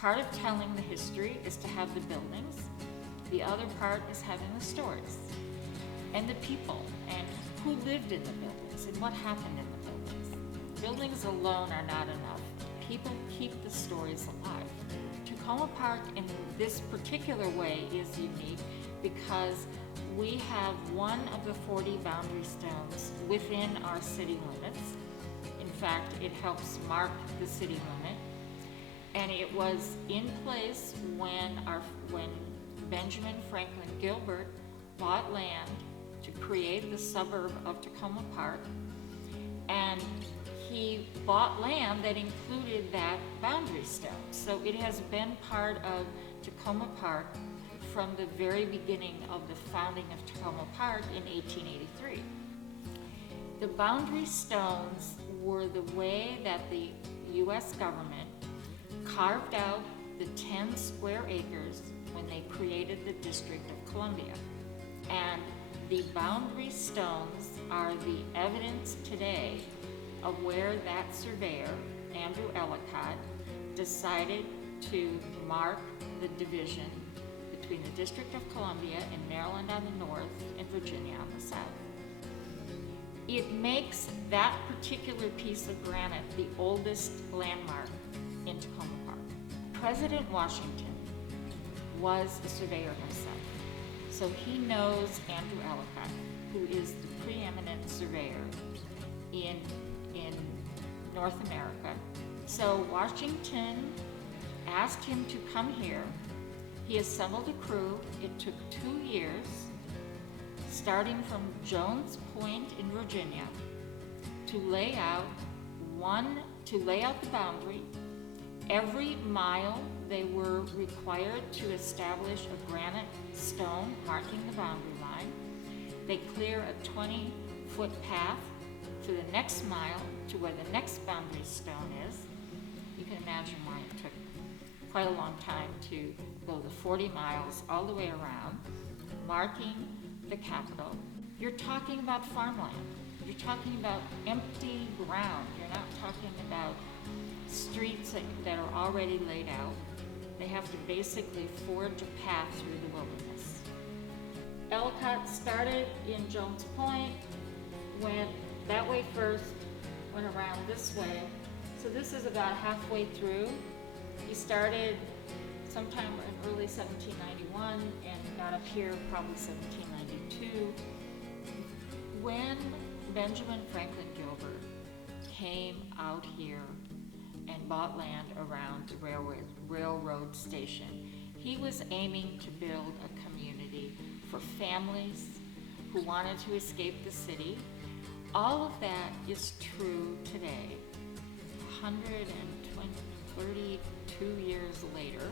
Part of telling the history is to have the buildings. The other part is having the stories and the people and who lived in the buildings and what happened in the buildings. Buildings alone are not enough. People keep the stories alive. Takoma Park in this particular way is unique because we have one of the 40 boundary stones within our city limits. In fact, it helps mark the city limit. And it was in place when Benjamin Franklin Gilbert bought land to create the suburb of Takoma Park. And he bought land that included that boundary stone. So it has been part of Takoma Park from the very beginning of the founding of Takoma Park in 1883. The boundary stones were the way that the U.S. government carved out the 10 square acres when they created the District of Columbia. And the boundary stones are the evidence today of where that surveyor, Andrew Ellicott, decided to mark the division between the District of Columbia and Maryland on the north and Virginia on the south. It makes that particular piece of granite the oldest landmark in Takoma Park. President Washington was a surveyor himself, so he knows Andrew Ellicott, who is the preeminent surveyor in North America. So Washington asked him to come here. He assembled a crew. It took 2 years, starting from Jones Point in Virginia, to lay out the boundary. Every mile they were required to establish a granite stone marking the boundary line. They clear a 20-foot path for the next mile to where the next boundary stone is. You can imagine why it took quite a long time to go the 40 miles all the way around, marking the capital. You're talking about farmland. You're talking about empty ground. You're not talking about streets that are already laid out. They have to basically forge a path through the wilderness. Ellicott started in Jones Point, went that way first, went around this way. So this is about halfway through. He started sometime in early 1791 and got up here probably 1792. When Benjamin Franklin Gilbert came out here and bought land around the railroad station, he was aiming to build a community for families who wanted to escape the city. All of that is true today, 132 years later.